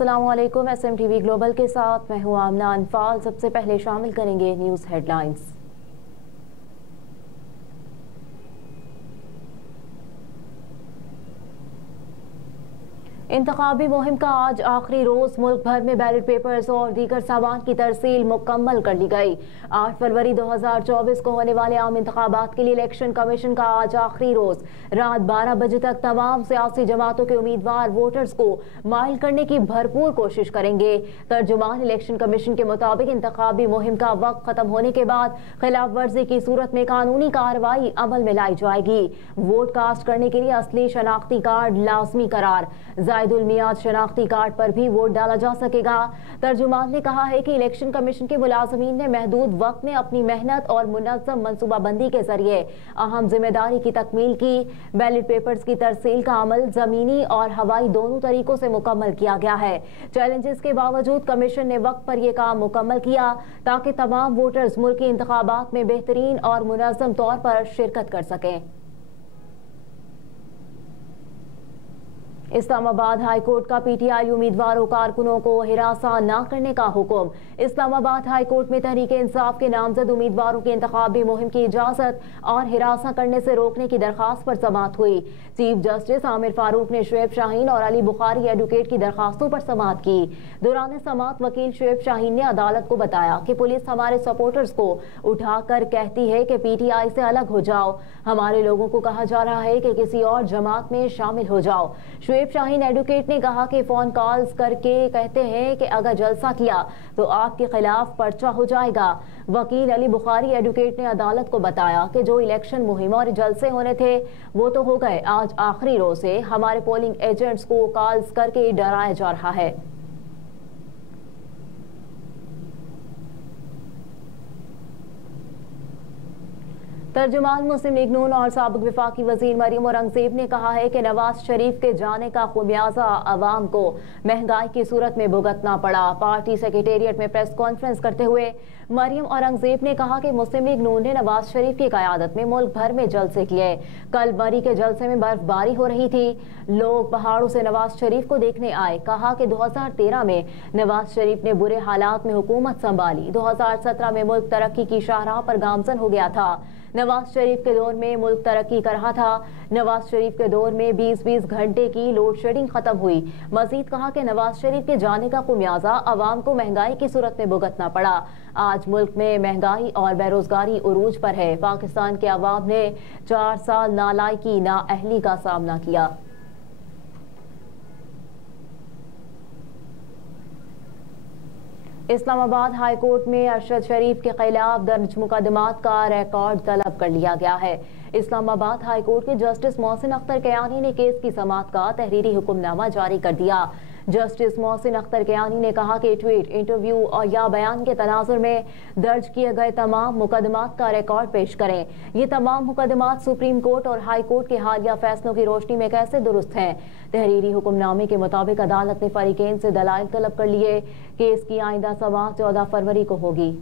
अस्सलाम वालेकुम। SMTV global के साथ मैं हूं आमना अनफाल। सबसे पहले शामिल करेंगे न्यूज़ हेडलाइंस। इंतखाबी मुहिम का आज आखिरी रोज। मुल्क भर में बैलेट पेपर्स और दीगर सामान की तरसील मुकम्मल कर ली गई। 8 फरवरी 2024 को होने वाले आम इंतखाबात के लिए इलेक्शन कमीशन का आज आखिरी रोज। रात 12 बजे तक तमाम सियासी जमातों के उम्मीदवार वोटर्स को माइल करने की भरपूर कोशिश करेंगे। तर्जुमान इलेक्शन कमीशन के मुताबिक इंतखाबी मुहिम का वक्त खत्म होने के बाद खिलाफ वर्जी की सूरत में कानूनी कार्रवाई अमल में लाई जाएगी। वोट कास्ट करने के लिए असली शनाख्ती कार्ड लाजमी करार। जायदुल मियाद शनाख्ती कार्ड पर भी वोट डाला जा सकेगा। तर्जुमान ने कहा है कि इलेक्शन कमीशन के मुलाजमीन ने महदूद वक्त में अपनी मेहनत और मुनज़्ज़म मनसूबाबंदी के जरिए अहम जिम्मेदारी की तकमील की। बैलेट पेपर्स की तरसील का अमल जमीनी और हवाई दोनों तरीकों से मुकम्मल किया गया है। चैलेंजेस के बावजूद कमीशन ने वक्त पर यह काम मुकम्मल किया ताकि तमाम वोटर्स मुल्की इंतखाबात में बेहतरीन और मुनज़्ज़म तौर पर शिरकत कर सकें। इस्लामाबाद हाई कोर्ट का PTI उम्मीदवारों कारकुनों को हिरासा न करने का हुक्म। इस्लामाबाद हाई कोर्ट में तहरीक इंसाफ के नामजद उम्मीदवारों की इंतखाबी मुहिम की इजाजत और हिरासा करने से रोकने की दरखास्त पर समाअत हुई। चीफ जस्टिस आमिर फारूक ने शुएब शाहीन और अली बुखारी एडवोकेट की दरखास्तों पर समाअत की। दौरान समाअत वकील शुएब शाहीन ने अदालत को बताया कि पुलिस हमारे सपोर्टर्स को उठाकर कहती है कि PTI से अलग हो जाओ। हमारे लोगों को कहा जा रहा है कि किसी और जमात में शामिल हो जाओ। शुएब शाहीन एडवोकेट ने कहा कि फोन कॉल्स करके कहते हैं कि अगर जलसा किया तो आपके खिलाफ पर्चा हो जाएगा। वकील अली बुखारी एडवोकेट ने अदालत को बताया कि जो इलेक्शन मुहिम और जलसे होने थे वो तो हो गए। आज आखिरी रोज से हमारे पोलिंग एजेंट्स को कॉल्स करके डराया जा रहा है। तर्जुमान मुस्लिम लीग नून और साबिक वफाकी वजीर मरियम औरंगजेब ने कहा है कि नवाज शरीफ के जाने का खुमियाजा अवाम को महंगाई की सूरत में भुगतना पड़ा। पार्टी सेक्रेटेरिएट में प्रेस कॉन्फ्रेंस करते हुए मरियम औरंगजेब ने कहा कि मुस्लिम लीग नून ने नवाज शरीफ की क़यादत में मुल्क भर में जलसे किए। कल मरी के जलसे में बर्फबारी हो रही थी। लोग पहाड़ों से नवाज शरीफ को देखने आए। कहा कि 2013 में नवाज शरीफ ने बुरे हालात में हुकूमत संभाली। 2017 में मुल्क तरक्की की शाहराह पर गामजन हो गया था। नवाज शरीफ के दौर में मुल्क तरक्की कर रहा था। नवाज शरीफ के दौर में 20-20 घंटे की लोड शेडिंग खत्म हुई। मजीद कहा कि नवाज शरीफ के जाने का खुमियाजा अवाम को महंगाई की सूरत में भुगतना पड़ा। आज मुल्क में महंगाई और बेरोजगारी उरूज पर है। पाकिस्तान के अवाम ने 4 साल नालायकी नाअहली का सामना किया। इस्लामाबाद हाई कोर्ट में अरशद शरीफ के खिलाफ दर्ज मुकदमात का रिकॉर्ड तलब कर लिया गया है। इस्लामाबाद हाई कोर्ट के जस्टिस मोहसिन अख्तर कयानी ने केस की समाअत का तहरीरी हुक्मनामा जारी कर दिया। जस्टिस मोहसिन अख्तर कयानी ने कहा कि ट्वीट, इंटरव्यू और या बयान के तनाजुर में दर्ज किए गए तमाम मुकदमात का रिकॉर्ड पेश करें। ये तमाम मुकदमात सुप्रीम कोर्ट और हाई कोर्ट के हालिया फैसलों की रोशनी में कैसे दुरुस्त हैं। तहरीरी हुक्मनामे के मुताबिक अदालत ने फरीकेन से दलाइल तलब कर लिए। केस की आइंदा समाअत 14 फरवरी को होगी।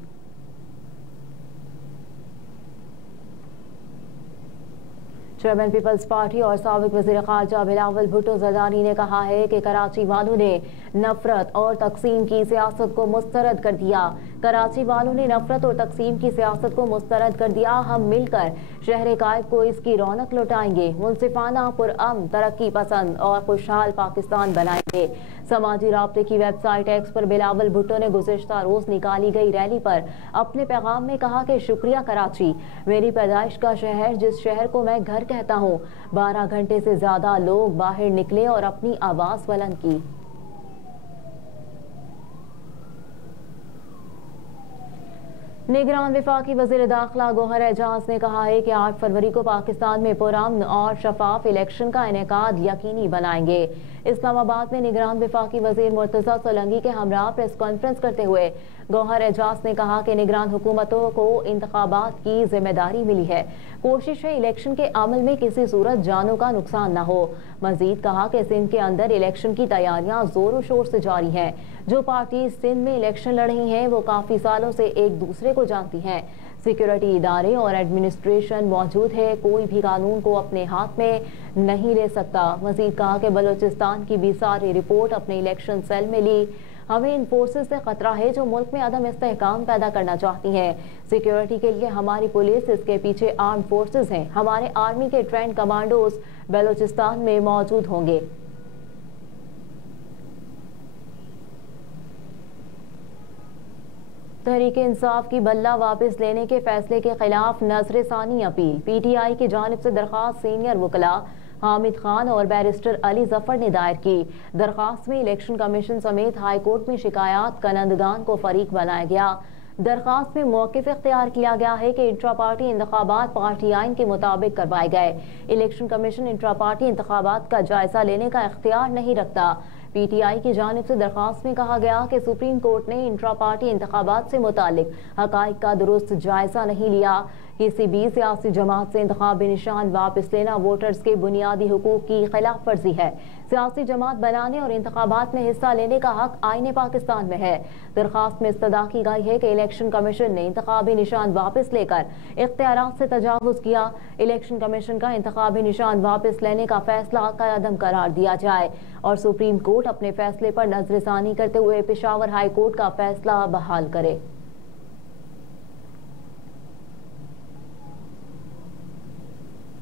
चेयरमैन पीपल्स पार्टी और साबिक वज़ीर ख़ारजा बिलावल भुट्टो ज़रदारी ने कहा है कि कराची वालों ने नफरत और तकसीम की सियासत को मुस्तरद कर दिया। कराची वालों ने नफरत और तकसीम की सियासत को मुस्तरद कर दिया। हम मिलकर शहर कायब को इसकी रौनक लौटाएंगे। मुनसिफाना, पुरअमन, तरक्की पसंद और खुशहाल पाकिस्तान बनाएंगे। समाजी राब्ते की वेबसाइट एक्स पर बिलावल भुट्टो ने गुज़िश्ता रोज निकाली गई रैली पर अपने पैगाम में कहा कि शुक्रिया कराची, मेरी पैदाइश का शहर, जिस शहर को मैं घर कहता हूँ। 12 घंटे से ज्यादा लोग बाहर निकले और अपनी आवाज बुलंद की। निगरान वफाकी वज़ीर दाखिला गौहर एजाज ने कहा है कि 8 फरवरी को पाकिस्तान में पुरअमन और शफाफ इलेक्शन का इनेकाद यकीनी बनाएंगे। इस्लामाबाद में निगरान वफाकी वज़ीर मुर्तज़ा सोलंकी के हमरा प्रेस कॉन्फ्रेंस करते हुए गौहर एजाज ने कहा कि निगरान हुकूमतों को इंतखाबात की जिम्मेदारी मिली है। कोशिश है इलेक्शन के अमल में किसी सूरत जानों का नुकसान न हो। मजीद कहा कि सिंध के अंदर इलेक्शन की तैयारियां जोरों शोर से जारी हैं। जो पार्टी सिंध में इलेक्शन लड़ रही हैं वो काफी सालों से एक दूसरे को जानती हैं। सिक्योरिटी इदारे और एडमिनिस्ट्रेशन मौजूद है, कोई भी कानून को अपने हाथ में नहीं ले सकता। मजीद कहा कि बलूचिस्तान की भी सारी रिपोर्ट अपने इलेक्शन सेल में ली। हमें इन फोर्सेस से खतरा है जो मुल्क में अदम इस्तेहकाम पैदा करना चाहती हैं। सिक्योरिटी के लिए हमारी पुलिस, इसके पीछे आर्म फोर्सेस हैं। हमारे आर्मी के ट्रेंड कमांडोज बलूचिस्तान में मौजूद होंगे। तहरीक इंसाफ की बल्ला वापस लेने के फैसले के खिलाफ नजरसानी अपील। पीटीआई की जानिब से दरखास्त सीनियर वकला हामिद खान और बैरिस्टर अली जफर ने दायर की। दरखास्त में इलेक्शन कमीशन समेत हाई कोर्ट में शिकायत कनंदगान को फरीक बनाया गया। दरखास्त में मौक़िफ़ इख्तियार किया गया है कि इंट्रा पार्टी इंतखाबात पार्टी आइन के मुताबिक करवाए गए। इलेक्शन कमीशन इंट्रा पार्टी इंतखाबात का जायजा लेने का इख्तियार नहीं रखता। पीटीआई की जानिब से दरखास्त में कहा गया कि सुप्रीम कोर्ट ने इंट्रा पार्टी इंतखाबात से मुतालिक हकाइक का दुरुस्त जायजा नहीं लिया। किसी भी सियासी जमात से इंतखाबी निशान वापस लेना वोटर्स के बुनियादी हुकूक की खिलाफ वर्जी है। सियासी जमात बनाने और इंतखाबात में हिस्सा लेने का हक आईने पाकिस्तान में है। दरखास्त में इस्तदा की गई है कि इलेक्शन कमीशन ने इंतखाबी निशान वापस लेकर इख्तियारात से तजावुज किया। इलेक्शन कमीशन का इंतखाबी निशान वापस लेने का फैसला कलअदम करार दिया जाए और सुप्रीम कोर्ट अपने फैसले पर नजरसानी करते हुए पेशावर हाई कोर्ट का फैसला बहाल करे।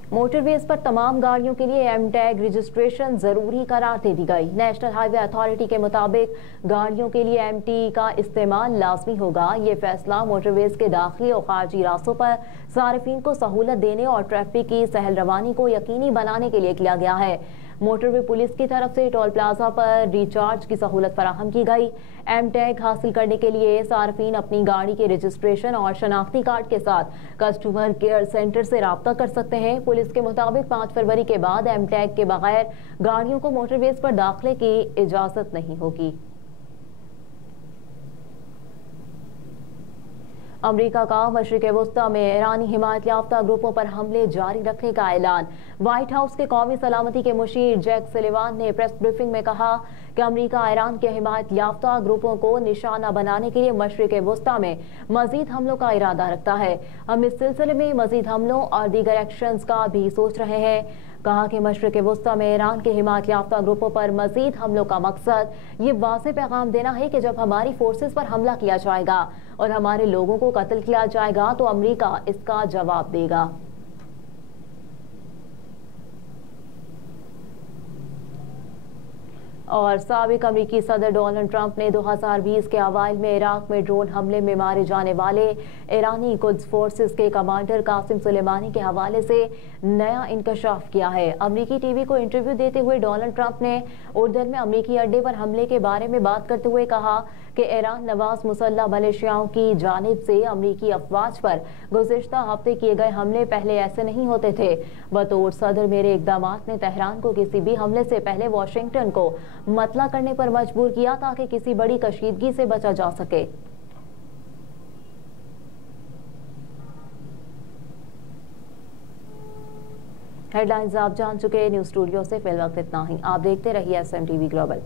मोटरवेज पर तमाम गाड़ियों के लिए एम टैग रजिस्ट्रेशन जरूरी करार दे दी गई। नेशनल हाईवे अथॉरिटी के मुताबिक गाड़ियों के लिए एमटी का इस्तेमाल लाजमी होगा। ये फैसला मोटरवेज के दाखिली और खारजी रास्तों पर सार्फिन को सहूलत देने और ट्रैफिक की सहल रवानी को यकीनी बनाने के लिए किया गया है। मोटरवे पुलिस की तरफ से टोल प्लाजा पर रिचार्ज की सहूलत फराहम की गई। एम टैग हासिल करने के लिए सार्फिन अपनी गाड़ी के रजिस्ट्रेशन और शनाख्ती कार्ड के साथ कस्टमर केयर सेंटर से राब्ता कर सकते हैं। पुलिस के मुताबिक 5 फरवरी के बाद एम टैग के बगैर गाड़ियों को मोटरवेज पर दाखिले की इजाजत नहीं होगी। अमरीका का मशरिक वस्ता में ईरानी हिमायत याफ्ता ग्रुपों पर हमले जारी रखने का ऐलान। व्हाइट हाउस के कौमी सलामती के मुशीर जैक सलिवान ने प्रेस ब्रीफिंग में कहा कि अमरीका ईरान के हिमायत याफ्ता ग्रुपों को निशाना बनाने के लिए मशरिक वस्ता में मजीद हमलों का इरादा रखता है। हम इस सिलसिले में मजीद हमलों और दीगर एक्शंस का भी सोच रहे हैं। कहा कि मशरिक वस्ता में ईरान के हिमायत याफ्ता ग्रुपों पर मजीद हमलों का मकसद ये वाज़ेह पैगाम देना है कि जब हमारी फोर्सेस पर हमला किया जाएगा और हमारे लोगों को कत्ल किया जाएगा तो अमरीका इसका जवाब देगा। और साबिक अमेरिकी सदर डोनाल्ड ट्रंप ने 2020 के अवाइल में इराक में ड्रोन हमले में मारे जाने वाले ईरानी कुद्स फोर्सेस के कमांडर कासिम सुलेमानी के हवाले से नया इंकशाफ किया है। अमेरिकी टीवी को इंटरव्यू देते हुए डोनाल्ड ट्रंप ने उर्दन में अमेरिकी अड्डे पर हमले के बारे में बात करते हुए कहा कि ईरान नवाज मुसल्लह मलेशियाओं की जानिब से अमेरिकी अफवाज पर गुज़िश्ता हफ्ते किए गए हमले पहले ऐसे नहीं होते थे। बतौर सदर मेरे इक़दामात ने तेहरान को किसी भी हमले से पहले वाशिंगटन को मतला करने पर मजबूर किया ताकि किसी बड़ी कशीदगी से बचा जा सके। हेडलाइंस आप जान चुके। न्यूज़ स्टूडियो से फिल वक्त इतना ही। आप देखते रहिए SMTV ग्लोबल।